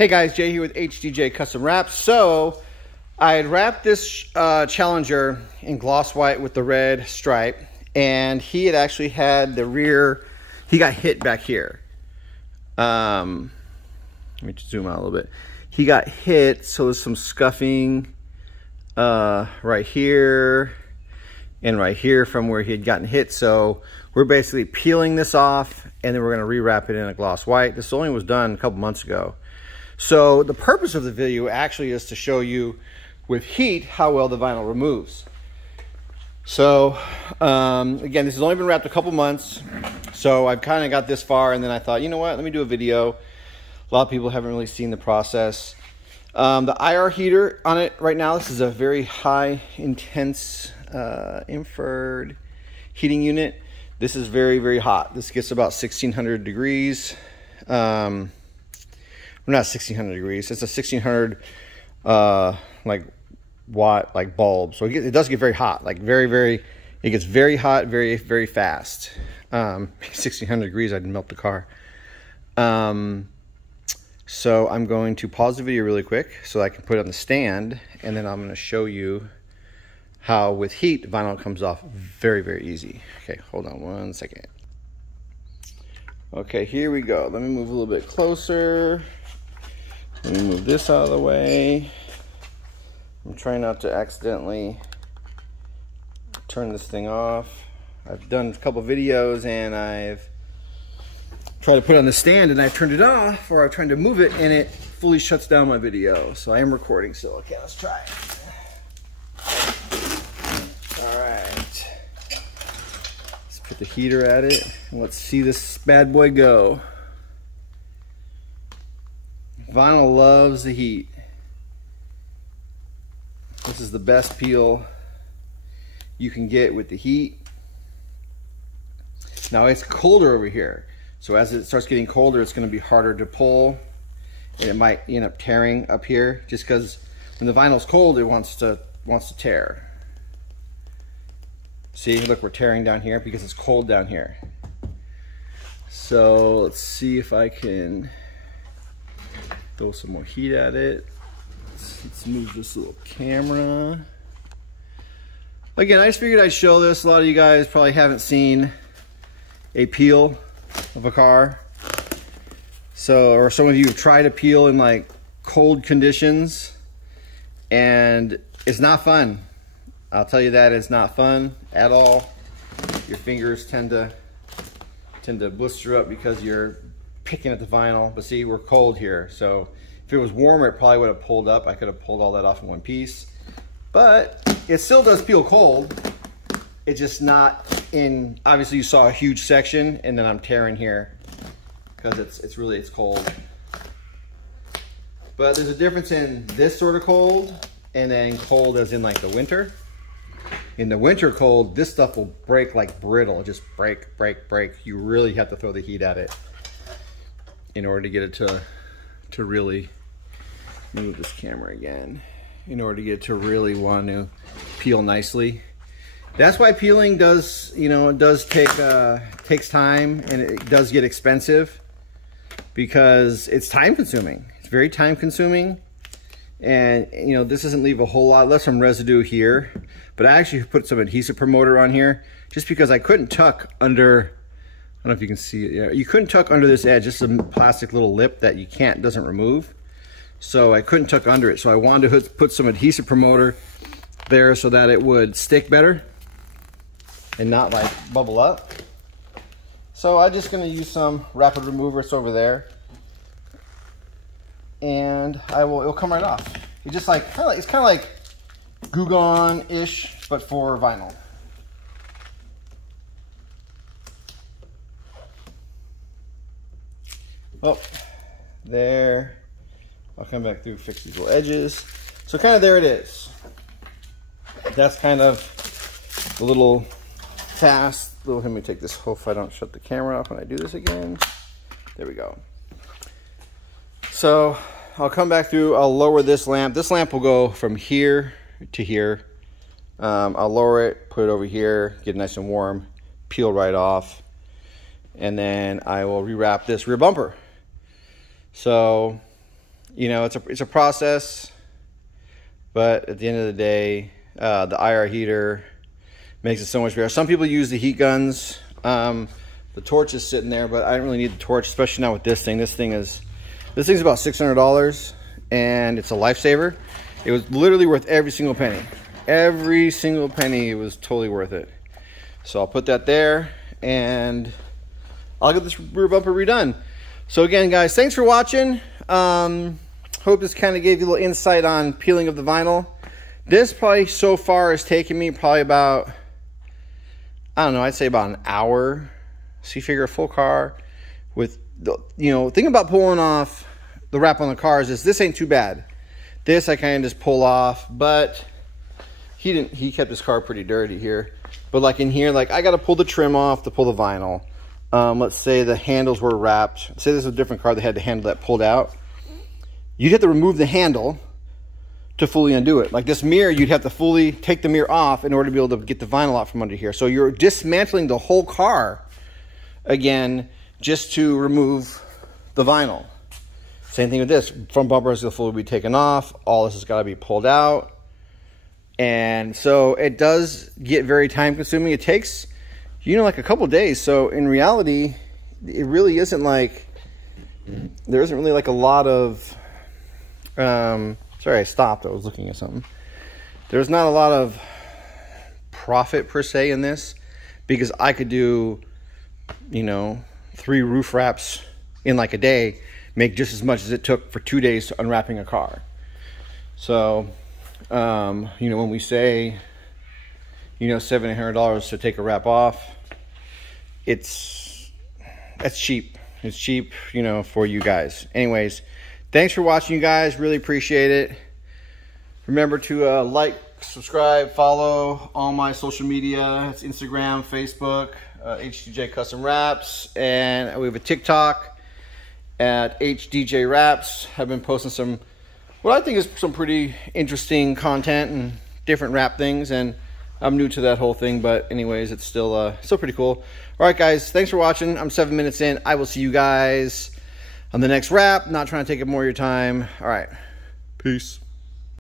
Hey guys, Jay here with HDJ Custom Wraps. So I had wrapped this Challenger in gloss white with the red stripe, and he had actually had the rear, he got hit back here. Let me just zoom out a little bit. He got hit, so there's some scuffing right here and right here from where he had gotten hit. So we're basically peeling this off, and then we're gonna rewrap it in a gloss white. This only was done a couple months ago. So the purpose of the video actually is to show you with heat how well the vinyl removes. So again, this has only been wrapped a couple months, so I've kind of got this far, and then I thought, you know what, let me do a video. A lot of people haven't really seen the process. The IR heater on it right now, this is a very high intense infrared heating unit. This is very, very hot. This gets about 1600 degrees. Not 1600 degrees, it's a 1600 like watt like bulb, so it does get very hot, like it gets very hot very, very fast. 1600 degrees, I'd melt the car. So I'm going to pause the video really quick so I can put it on the stand, and then I'm going to show you how with heat vinyl comes off very, very easy. Okay, hold on one second. Okay, here we go. Let me move a little bit closer. Let me move this out of the way. I'm trying not to accidentally turn this thing off. I've done a couple videos and I've tried to put it on the stand and I've turned it off, or I've tried to move it and it fully shuts down my video. So I am recording still. Okay, let's try it. All right. Let's put the heater at it and let's see this bad boy go. Vinyl loves the heat. This is the best peel you can get with the heat. Now it's colder over here, so as it starts getting colder, it's going to be harder to pull, and it might end up tearing up here, just because when the vinyl's cold, it wants to tear. See, look, we're tearing down here because it's cold down here. So let's see if I can throw some more heat at it. Let's move this little camera. Again, I just figured I'd show this. A lot of you guys probably haven't seen a peel of a car. So, or some of you have tried to peel in like cold conditions, and it's not fun. I'll tell you that, it's not fun at all. Your fingers tend to blister up because you're picking at the vinyl. But see, we're cold here, so if it was warmer, it probably would have pulled up. I could have pulled all that off in one piece, but it still does feel cold. It's just not in, obviously you saw a huge section, and then I'm tearing here because it's cold. But there's a difference in this sort of cold and then cold as in like the winter. In the winter cold, this stuff will break like brittle, just break. You really have to throw the heat at it in order to get it to really move this camera again, in order to get it to really want to peel nicely. That's why peeling does, you know, it does takes time, and it does get expensive because it's time consuming. It's very time consuming, and you know, this doesn't leave a whole lot, left some residue here, but I actually put some adhesive promoter on here just because I couldn't tuck under, I don't know if you can see it. Yeah, you couldn't tuck under this edge, just a plastic little lip that doesn't remove. So I couldn't tuck under it. So I wanted to put some adhesive promoter there so that it would stick better and not like bubble up. So I'm just going to use some rapid remover. It's over there, and it'll come right off. It's just like it's kind of like Goo Gone-ish, but for vinyl. Oh, there. I'll come back through, fix these little edges. So kind of there it is. That's kind of a little fast. Let me take this, hope I don't shut the camera off when I do this again. There we go. So I'll come back through, I'll lower this lamp. This lamp will go from here to here. I'll lower it, put it over here, get it nice and warm, peel right off. And then I will rewrap this rear bumper. So you know, it's a process, but at the end of the day, the IR heater makes it so much better. Some people use the heat guns. The torch is sitting there, but I don't really need the torch, especially not with this thing. This thing's about $600, and it's a lifesaver. It was literally worth every single penny. Every single penny, it was totally worth it. So I'll put that there, and I'll get this rear bumper redone. So again, guys, thanks for watching. Hope this kind of gave you a little insight on peeling of the vinyl. This probably so far has taken me probably about, I don't know, I'd say about an hour. So you figure a full car with, you know, thing about pulling off the wrap on the cars is this ain't too bad. This I kind of just pull off, but he kept his car pretty dirty here. But like in here, like I got to pull the trim off to pull the vinyl. Let's say the handles were wrapped. Say this is a different car that had the handle that pulled out. You'd have to remove the handle to fully undo it. Like this mirror, you'd have to fully take the mirror off in order to be able to get the vinyl out from under here. So you're dismantling the whole car again, just to remove the vinyl. Same thing with this. Front bumper is going to fully be taken off. All this has got to be pulled out. And so it does get very time consuming. It takes, you know, like a couple days. So in reality, it really isn't like, there isn't really like a lot of, sorry, I stopped. I was looking at something. There's not a lot of profit per se in this, because I could do, you know, 3 roof wraps in like a day, make just as much as it took for 2 days to unwrapping a car. So, you know, when we say, you know, $700 to take a wrap off, that's cheap. It's cheap, you know, for you guys. Anyways, thanks for watching, you guys. Really appreciate it. Remember to like, subscribe, follow all my social media. It's Instagram, Facebook, HDJ Custom Wraps, and we have a TikTok at HDJ Wraps. I've been posting some, what I think is some pretty interesting content and different wrap things, and I'm new to that whole thing, but anyways, it's still pretty cool. All right, guys, thanks for watching. I'm 7 minutes in. I will see you guys on the next wrap. Not trying to take up more of your time. All right, peace.